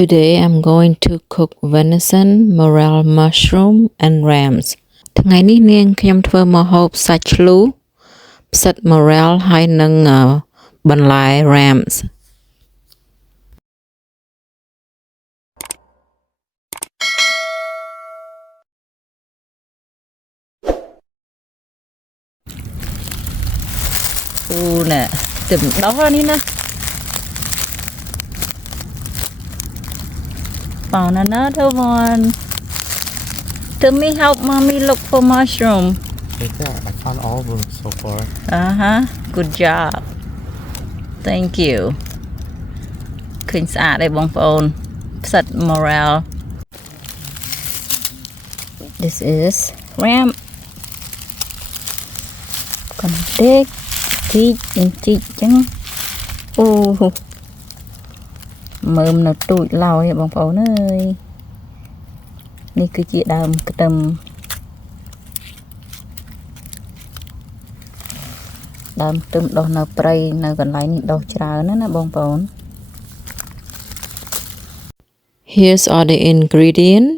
Today I'm going to cook venison, morel mushroom and rams ថ្ងៃនេះនាងខ្ញុំធ្វើម្ហូបសាច់ឈ្លូផ្សិត morel ហើយនិងបន្លែ rams អូណែទឹកដោះនេះណា Found another one. Tell me how mommy look for mushroom. I found all of them so far. Good job. Thank you. ឃើញស្អាតហើយបងប្អូនផ្សិត morel. This is ram. កន្ទេកជីកចឹងអូមើមនៅទូចឡោយបងប្អូនអើយនេះគឺជាដើមខ្ទឹមដុះនៅព្រៃនៅកន្លែងនេះដុះច្រើនណាបងប្អូន Here's all the ingredient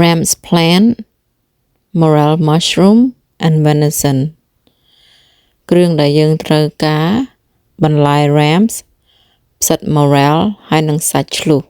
ram's plant morel mushroom and venison គ្រឿងដែលយើងត្រូវការបន្លែ rams ផ្សិត morel ហើយនិងសាច់ឈ្លូស